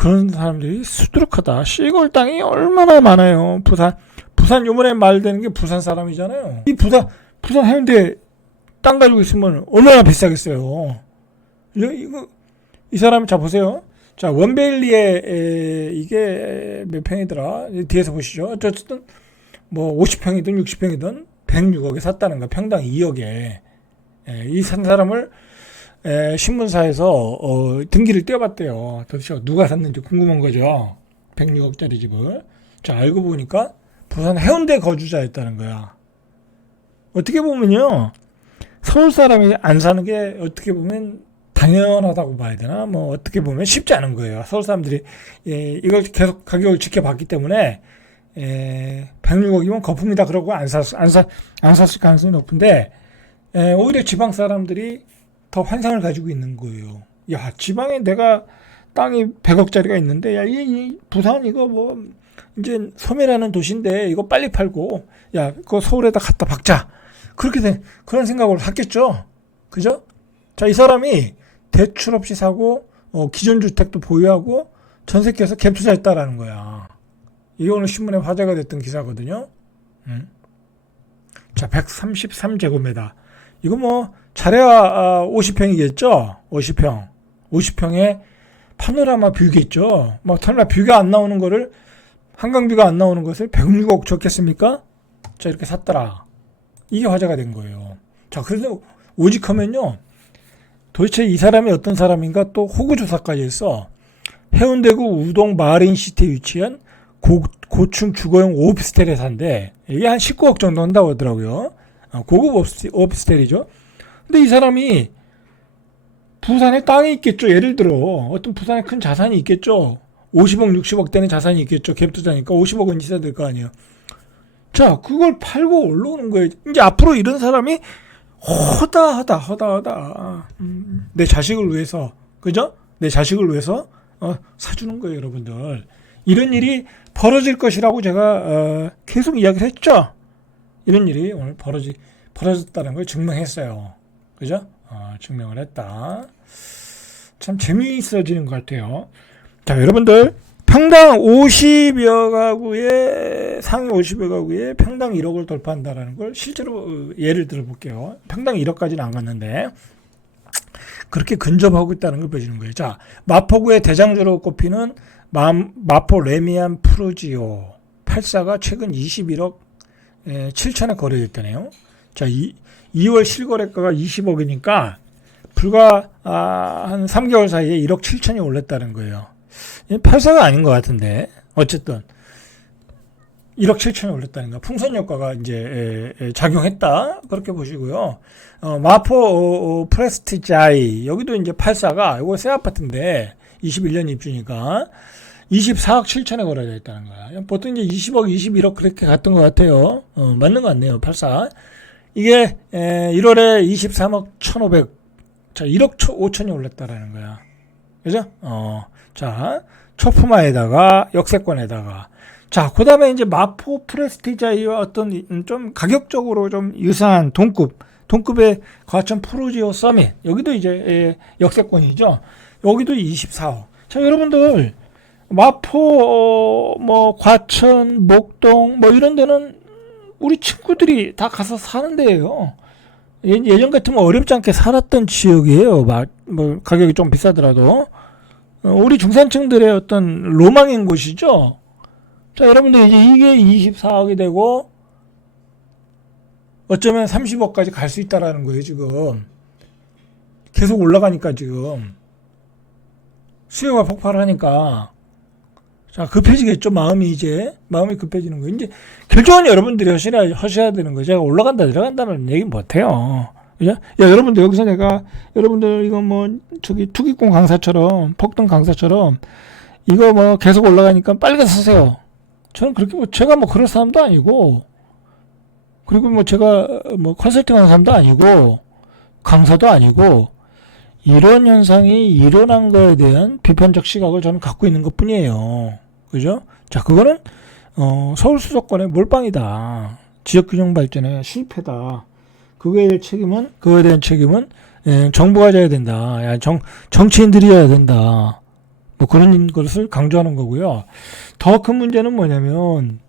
그런 사람들이 수두룩하다. 시골 땅이 얼마나 많아요. 부산 요번에 말되는 게 부산 사람이잖아요. 이 부산 해운대 땅 가지고 있으면 얼마나 비싸겠어요. 이 사람, 자, 보세요. 자, 원베일리에, 이게 몇 평이더라? 뒤에서 보시죠. 어쨌든, 뭐, 50평이든 60평이든 106억에 샀다는 거, 평당 2억에. 이 산 사람을, 신문사에서, 등기를 떼어봤대요. 도대체 누가 샀는지 궁금한 거죠. 106억짜리 집을. 자, 알고 보니까 부산 해운대 거주자였다는 거야. 어떻게 보면요. 서울 사람이 안 사는 게 어떻게 보면 당연하다고 봐야 되나? 뭐 어떻게 보면 쉽지 않은 거예요. 서울 사람들이 이걸 계속 가격을 지켜봤기 때문에 106억이면 거품이다 그러고 안 샀을 가능성이 높은데 오히려 지방 사람들이 더 환상을 가지고 있는 거예요. 야, 지방에 내가 땅이 100억짜리가 있는데 야, 이 부산 이거 뭐 이제 소멸하는 도시인데 이거 빨리 팔고 야, 그거 서울에다 갖다 박자. 그렇게 된 그런 생각을 하겠죠. 그죠? 자, 이 사람이 대출 없이 사고 기존 주택도 보유하고 전세계에서 갭 투자했다라는 거야. 이게 오늘 신문에 화제가 됐던 기사거든요. 자, 133제곱미터. 이거 뭐 잘해야 50평이겠죠. 50평에 파노라마 뷰겠죠. 뭐 설마 뷰가 안 나오는 거를 한강뷰가 안 나오는 것을 106억 줬겠습니까? 자, 이렇게 샀더라. 이게 화제가 된 거예요. 자, 그래서 오직하면요. 도대체 이 사람이 어떤 사람인가 또 호구 조사까지 했어. 해운대구 우동 마린시티에 위치한 고층 주거용 오피스텔에 산대. 이게 한 19억 정도 한다고 하더라고요. 고급 오피스텔이죠. 근데 이 사람이 부산에 땅이 있겠죠. 예를 들어 어떤 부산에 큰 자산이 있겠죠. 50억, 60억 되는 자산이 있겠죠. 갭투자니까 50억은 있어야 될 거 아니에요. 자, 그걸 팔고 올라오는 거예요. 이제 앞으로 이런 사람이 허다하다. 내 자식을 위해서, 그죠? 내 자식을 위해서 사주는 거예요, 여러분들. 이런 일이 벌어질 것이라고 제가 계속 이야기를 했죠. 이런 일이 오늘 벌어졌다는 걸 증명했어요. 그죠? 증명을 했다. 참 재미있어지는 것 같아요. 자, 여러분들. 평당 50여 가구에 상위 50여 가구에 평당 1억을 돌파한다라는 걸 실제로 예를 들어 볼게요. 평당 1억까지는 안 갔는데 그렇게 근접하고 있다는 걸 보여주는 거예요. 자, 마포구의 대장주로 꼽히는 마포 레미안 프루지오 84가 최근 21억 7천에 거래됐다네요. 자, 2월 실거래가가 20억이니까 불과 한 3개월 사이에 1억 7천이 올랐다는 거예요. 84가 아닌 것 같은데 어쨌든 1억 7천이 올랐다는 거. 풍선 효과가 이제 작용했다 그렇게 보시고요. 마포 프레스티자이 여기도 이제 84가 이거 새 아파트인데 21년 입주니까 24억 7천에 거래되어 있다는 거야. 보통 이제 20억 21억 그렇게 갔던 것 같아요. 맞는 것 같네요. 84 이게 1월에 23억 1,500 자 1억 5천이 올랐다라는 거야. 그죠? 자, 초품화에다가 역세권에다가 자, 그 다음에 이제 마포 프레스티자이와 어떤 좀 가격적으로 좀 유사한 동급의 과천 프루지오 서밋 여기도 이제 역세권이죠. 여기도 24억. 자, 여러분들 마포 뭐 과천 목동 뭐 이런 데는 우리 친구들이 다 가서 사는 데예요. 예전 같으면 어렵지 않게 살았던 지역이에요. 뭐 가격이 좀 비싸더라도 우리 중산층들의 어떤 로망인 곳이죠. 자, 여러분들 이제 이게 24억이 되고 어쩌면 30억까지 갈 수 있다라는 거예요. 지금 계속 올라가니까 지금 수요가 폭발하니까 자 급해지겠죠. 마음이 급해지는 거예요. 이제 결정은 여러분들이 하셔야 되는 거예요. 제가 올라간다 내려간다는 얘기 못해요. 그죠? 야, 여러분들 여기서 내가 여러분들 이거 뭐 저기 투기꾼 강사처럼 폭등 강사처럼 이거 뭐 계속 올라가니까 빨리 가서 사세요. 저는 그렇게 뭐 제가 뭐 그럴 사람도 아니고 그리고 뭐 제가 뭐 컨설팅하는 사람도 아니고 강사도 아니고 이런 현상이 일어난 거에 대한 비판적 시각을 저는 갖고 있는 것 뿐이에요. 그죠? 자, 그거는 서울 수도권의 몰빵이다. 지역균형 발전의 실패다. 그거에 대한 책임은 정부가 져야 된다. 정치인들이 져야 된다. 뭐 그런 것을 강조하는 거고요. 더 큰 문제는 뭐냐면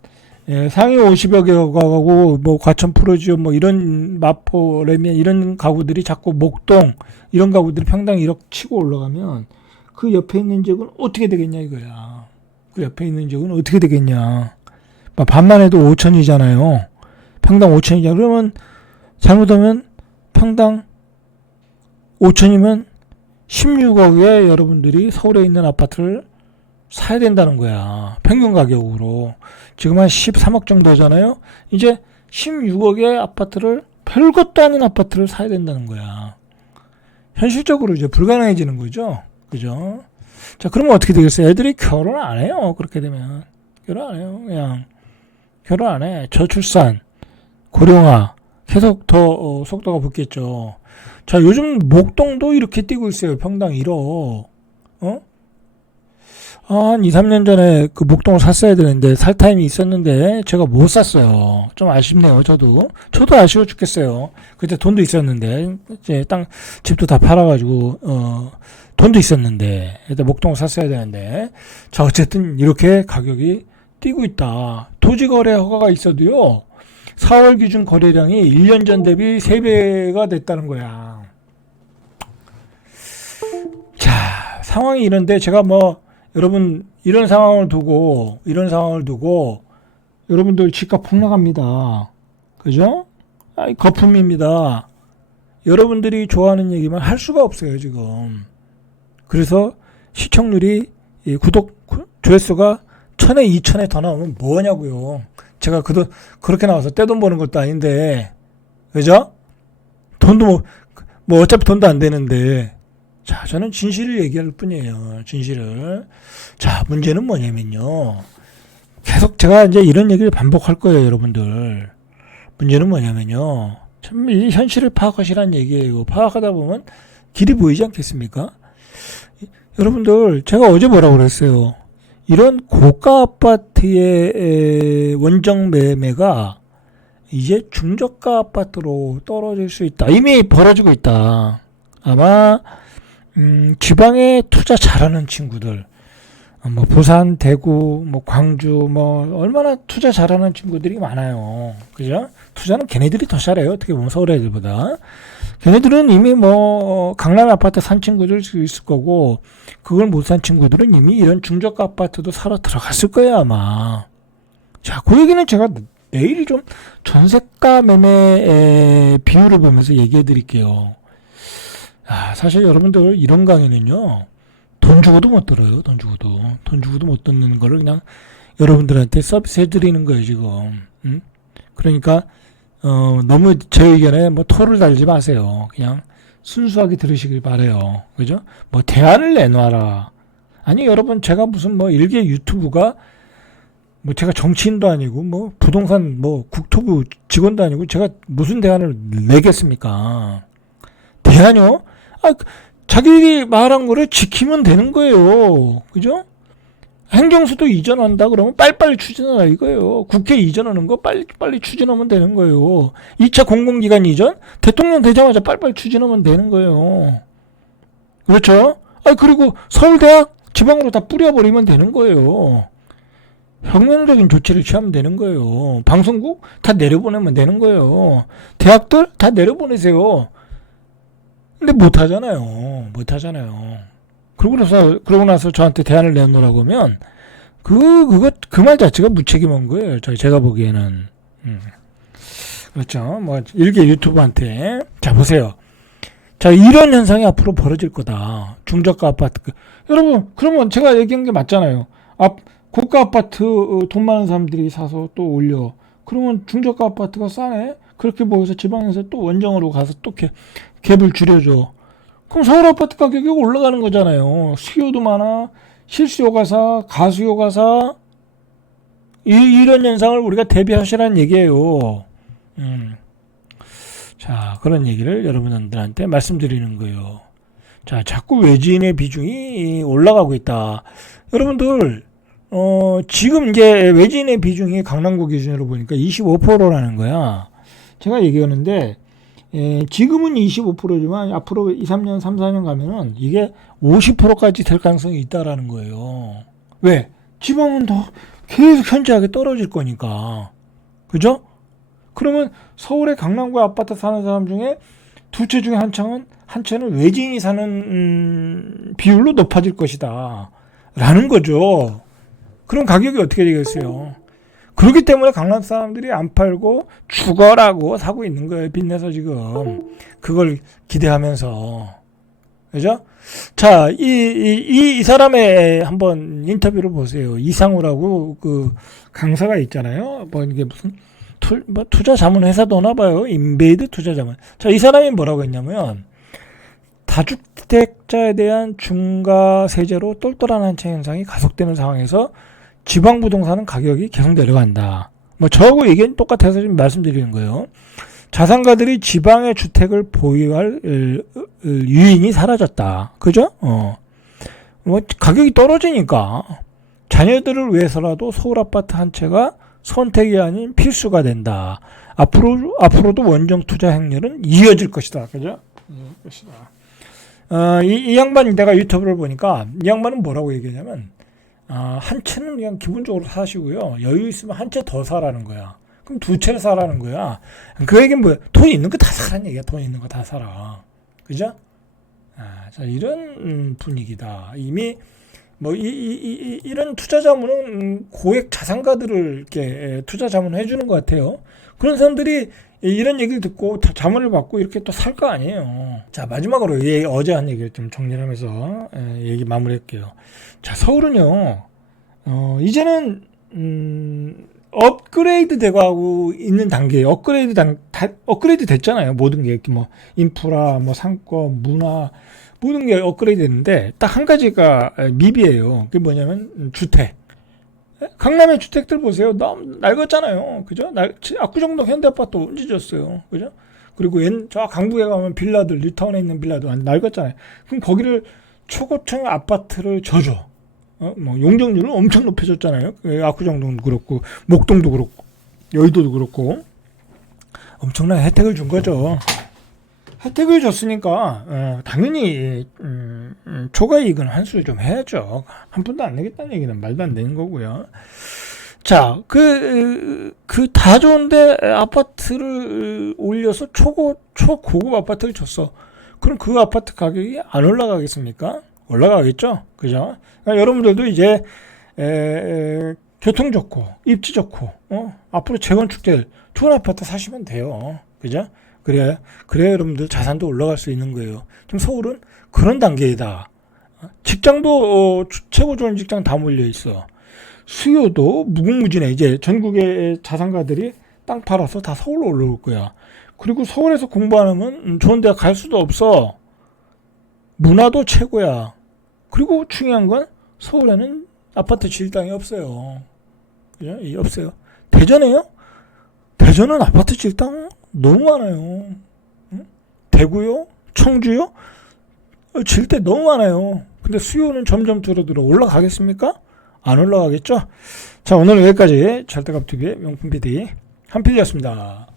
상위 50여 개가고 뭐 과천 프로지오 뭐 이런 마포 레미안 이런 가구들이 자꾸 목동 이런 가구들이 평당 1억 치고 올라가면 그 옆에 있는 지역은 어떻게 되겠냐 이거야. 그 옆에 있는 지역은 어떻게 되겠냐. 반만 해도 5천이잖아요. 평당 5천이잖아. 그러면 잘못하면 평당 5천이면 16억에 여러분들이 서울에 있는 아파트를 사야 된다는 거야. 평균 가격으로. 지금 한 13억 정도잖아요. 이제 16억의 아파트를 별것도 아닌 아파트를 사야 된다는 거야. 현실적으로 이제 불가능해지는 거죠. 그죠? 자, 그러면 어떻게 되겠어요? 애들이 결혼 안 해요. 그렇게 되면. 결혼 안 해요. 그냥. 결혼 안 해. 저출산, 고령화. 계속 더 속도가 붙겠죠. 자, 요즘 목동도 이렇게 뛰고 있어요. 평당 1억. 한 2, 3년 전에 그 목동을 샀어야 되는데, 살 타임이 있었는데, 제가 못 샀어요. 좀 아쉽네요, 저도. 저도 아쉬워 죽겠어요. 그때 돈도 있었는데, 이제 집도 다 팔아가지고, 돈도 있었는데, 일단 목동을 샀어야 되는데, 자, 어쨌든 이렇게 가격이 뛰고 있다. 토지거래 허가가 있어도요, 4월 기준 거래량이 1년 전 대비 3배가 됐다는 거야. 자, 상황이 이런데 제가 여러분 이런 상황을 두고 여러분들 집값 폭락합니다. 그죠? 거품입니다. 여러분들이 좋아하는 얘기만 할 수가 없어요, 지금. 그래서 시청률이 구독 조회수가 1000에 2000에 더 나오면 뭐냐고요. 제가 그렇게 나와서 떼돈 버는 것도 아닌데, 그죠? 돈도 어차피 돈도 안 되는데. 자, 저는 진실을 얘기할 뿐이에요. 진실을. 자, 문제는 뭐냐면요. 계속 제가 이제 이런 얘기를 반복할 거예요, 여러분들. 문제는 뭐냐면요. 참, 이 현실을 파악하시라는 얘기예요. 파악하다 보면 길이 보이지 않겠습니까? 여러분들, 제가 어제 뭐라고 그랬어요? 이런 고가 아파트의 원정 매매가 이제 중저가 아파트로 떨어질 수 있다. 이미 벌어지고 있다. 아마 지방에 투자 잘하는 친구들, 부산, 대구, 광주, 얼마나 투자 잘하는 친구들이 많아요. 그죠? 투자는 걔네들이 더 잘해요. 어떻게 보면 서울 애들보다. 걔네들은 이미 강남 아파트 산 친구들 있을 거고, 그걸 못 산 친구들은 이미 이런 중저가 아파트도 사러 들어갔을 거예요, 아마. 자, 그 얘기는 제가 내일 좀 전세가 매매 비율을 보면서 얘기해 드릴게요. 사실 여러분들 이런 강의는요, 돈 주고도 못 들어요. 돈 주고도 못 듣는 거를 그냥 여러분들한테 서비스 해드리는 거예요, 지금. 그러니까 너무 제 의견에 토를 달지 마세요. 그냥 순수하게 들으시길 바래요. 그죠? 대안을 내놔라. 아니, 여러분, 제가 무슨 일개 유튜브가 제가 정치인도 아니고 부동산 국토부 직원도 아니고 제가 무슨 대안을 내겠습니까? 대안이요? 자기들이 말한 거를 지키면 되는 거예요. 그죠? 행정수도 이전한다 그러면 빨리빨리 추진하라 이거예요. 국회 이전하는 거 빨리 추진하면 되는 거예요. 2차 공공기관 이전 대통령 되자마자 빨리빨리 추진하면 되는 거예요. 그렇죠? 그리고 서울대학 지방으로 다 뿌려버리면 되는 거예요. 혁명적인 조치를 취하면 되는 거예요. 방송국 다 내려보내면 되는 거예요. 대학들 다 내려보내세요. 근데 못하잖아요. 그러고 나서 저한테 대안을 내놓으라고 하면, 그 말 자체가 무책임한 거예요. 제가 보기에는. 그렇죠. 일개 유튜브한테. 자, 보세요. 자, 이런 현상이 앞으로 벌어질 거다. 중저가 아파트. 여러분, 그러면 제가 얘기한 게 맞잖아요. 고가 아파트 돈 많은 사람들이 사서 또 올려. 그러면 중저가 아파트가 싸네? 그렇게 보여서 지방에서 또 원정으로 가서 또 갭을 줄여줘. 그럼 서울 아파트 가격이 올라가는 거잖아요. 수요도 많아. 실수요가 사, 가수요가 사. 이런 현상을 우리가 대비하시라는 얘기예요. 자, 그런 얘기를 여러분들한테 말씀드리는 거예요. 자, 자꾸 외지인의 비중이 올라가고 있다. 여러분들, 지금 이제 외지인의 비중이 강남구 기준으로 보니까 25%라는 거야. 제가 얘기하는데, 지금은 25%지만 앞으로 2, 3년, 3, 4년 가면은 이게 50%까지 될 가능성이 있다라는 거예요. 왜? 지방은 더 계속 현저하게 떨어질 거니까. 그죠? 그러면 서울의 강남구 아파트 사는 사람 중에 두 채 중에 한 채는 외지인이 사는 비율로 높아질 것이다. 라는 거죠. 그럼 가격이 어떻게 되겠어요? 그렇기 때문에 강남 사람들이 안 팔고 죽어라고 사고 있는 거예요. 빚내서 지금. 그걸 기대하면서. 그죠? 자, 이 사람의 한번 인터뷰를 보세요. 이상우라고 그 강사가 있잖아요. 뭐 이게 무슨 투자 자문 회사도 오나 봐요. 인베이드 투자 자문. 자, 이 사람이 뭐라고 했냐면 다주택자에 대한 중과 세제로 똘똘한 한채 현상이 가속되는 상황에서 지방 부동산은 가격이 계속 내려간다. 뭐 저하고 의견이 똑같아서 지금 말씀드리는 거예요. 자산가들이 지방의 주택을 보유할 유인이 사라졌다. 그죠? 뭐 가격이 떨어지니까 자녀들을 위해서라도 서울 아파트 한 채가 선택이 아닌 필수가 된다. 앞으로도 원정 투자 행렬은 이어질 것이다. 그죠? 이 양반 내가 유튜브를 보니까 이 양반은 뭐라고 얘기하냐면 한 채는 그냥 기본적으로 사시고요. 여유 있으면 한 채 더 사라는 거야. 그럼 두 채를 사라는 거야. 그 얘기는 뭐야? 돈 있는 거 다 사라는 얘기야. 돈 있는 거 다 사라. 그죠? 자, 이런 분위기다. 이미 뭐 이런 투자 자문은 고액 자산가들을 이렇게 투자 자문을 해주는 것 같아요. 그런 사람들이 이런 얘기를 듣고 자문을 받고 이렇게 또 살 거 아니에요. 자, 마지막으로 어제 한 얘기를 좀 정리를 하면서 얘기 마무리할게요. 자, 서울은요, 이제는 업그레이드 되고 있는 단계에 업그레이드 됐잖아요. 모든 게 뭐 인프라, 뭐 상권, 문화 모든 게 업그레이드 됐는데 딱 한 가지가 미비해요. 그게 뭐냐면 주택. 강남의 주택들 보세요. 너무 낡았잖아요. 그죠? 압구정동 현대아파트 언제 졌어요. 그죠? 그리고 저 강북에 가면 빌라들, 뉴타운에 있는 빌라도 낡았잖아요. 그럼 거기를 초고층 아파트를 져줘. 뭐 용적률을 엄청 높여줬잖아요. 압구정동도 그렇고, 목동도 그렇고, 여의도도 그렇고. 엄청난 혜택을 준 거죠. 혜택을 줬으니까 당연히 초과이익은 환수를 좀 해야죠. 한 푼도 안 내겠다는 얘기는 말도 안 되는 거고요. 자, 그 다 좋은데 아파트를 올려서 초고급 아파트를 줬어. 그럼 그 아파트 가격이 안 올라가겠습니까? 올라가겠죠? 그죠? 그러니까 여러분들도 이제 교통 좋고 입지 좋고 앞으로 재건축될 좋은 아파트 사시면 돼요. 그죠? 그래야 여러분들 자산도 올라갈 수 있는 거예요. 지금 서울은 그런 단계이다. 직장도 최고 좋은 직장 다 몰려 있어. 수요도 무궁무진해. 이제 전국의 자산가들이 땅 팔아서 다 서울로 올라올 거야. 그리고 서울에서 공부 안 하면 좋은 대학 갈 수도 없어. 문화도 최고야. 그리고 중요한 건 서울에는 아파트 질 땅이 없어요. 그죠? 없어요. 대전에요? 대전은 아파트 질 땅 너무 많아요. 응? 대구요? 청주요? 질 때 너무 많아요. 근데 수요는 점점 줄어들어. 올라가겠습니까? 안 올라가겠죠? 자, 오늘은 여기까지 절대값TV의 명품 PD 한필이었습니다.